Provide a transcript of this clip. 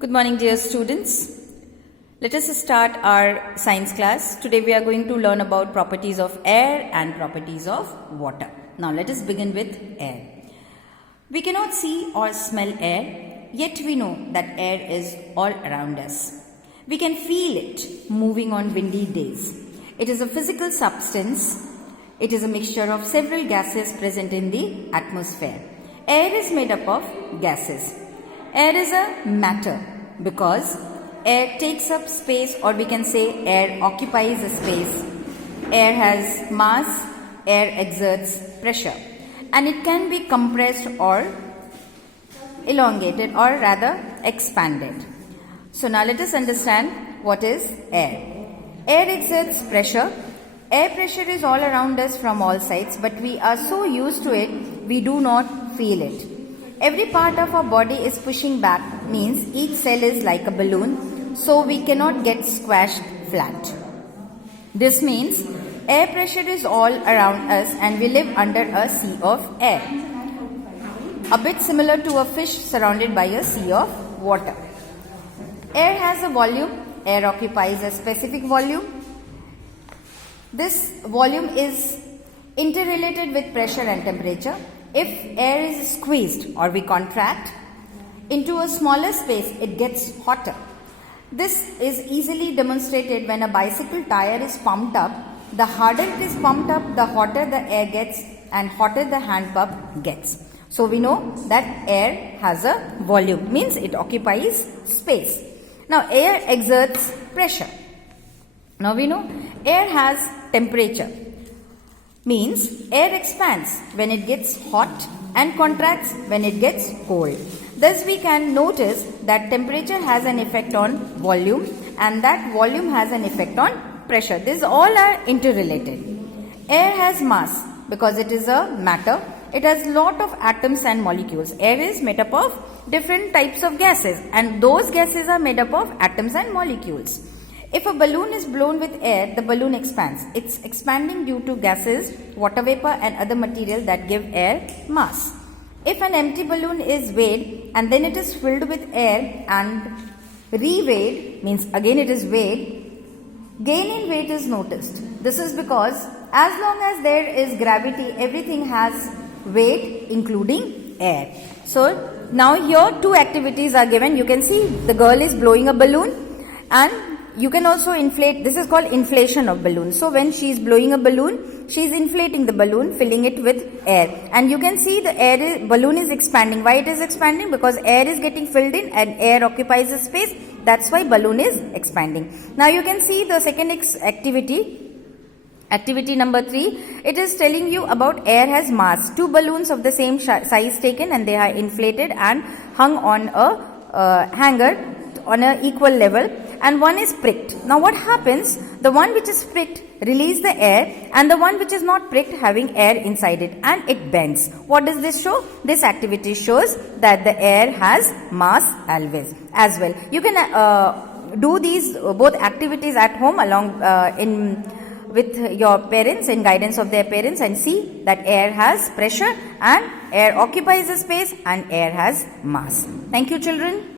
Good morning, dear students. Let us start our science class. Today we are going to learn about properties of air and properties of water. Now let us begin with air. We cannot see or smell air, yet we know that air is all around us. We can feel it moving on windy days. It is a physical substance. It is a mixture of several gases present in the atmosphere. Air is made up of gases. Air is a matter because air takes up space, or we can say air occupies a space. Air has mass, air exerts pressure, and it can be compressed or elongated, or rather expanded. So now let us understand what is air. Air exerts pressure. Air pressure is all around us from all sides, but we are so used to it, we do not feel it. Every part of our body is pushing back, means each cell is like a balloon, so we cannot get squashed flat. This means air pressure is all around us and we live under a sea of air. A bit similar to a fish surrounded by a sea of water. Air has a volume. Air occupies a specific volume. This volume is interrelated with pressure and temperature. If air is squeezed or we contract into a smaller space, it gets hotter. This is easily demonstrated when a bicycle tire is pumped up. The harder it is pumped up, the hotter the air gets and hotter the hand pump gets. So we know that air has a volume, means it occupies space. Now air exerts pressure. Now we know air has temperature. Means air expands when it gets hot and contracts when it gets cold. Thus we can notice that temperature has an effect on volume and that volume has an effect on pressure. These all are interrelated. Air has mass because it is a matter. It has lot of atoms and molecules. Air is made up of different types of gases, and those gases are made up of atoms and molecules. If a balloon is blown with air, the balloon expands. It's expanding due to gases, water vapor and other material that give air mass. If an empty balloon is weighed and then it is filled with air and re-weighed, means again it is weighed, gain in weight is noticed. This is because as long as there is gravity, everything has weight including air. So now here two activities are given. You can see the girl is blowing a balloon, and you can also inflate. This is called inflation of balloon. So when she is blowing a balloon, she is inflating the balloon, filling it with air, and you can see the balloon is expanding. Why it is expanding? Because air is getting filled in and air occupies a space. That's why balloon is expanding. Now you can see the second activity number 3. It is telling you about air has mass. Two balloons of the same size taken and they are inflated and hung on a hanger on an equal level, and one is pricked. Now what happens? The one which is pricked release the air, and the one which is not pricked having air inside it, and it bends. What does this show? This activity shows that the air has mass always as well. You can do these both activities at home along with your parents, in guidance of their parents, and see that air has pressure and air occupies a space and air has mass. Thank you, children.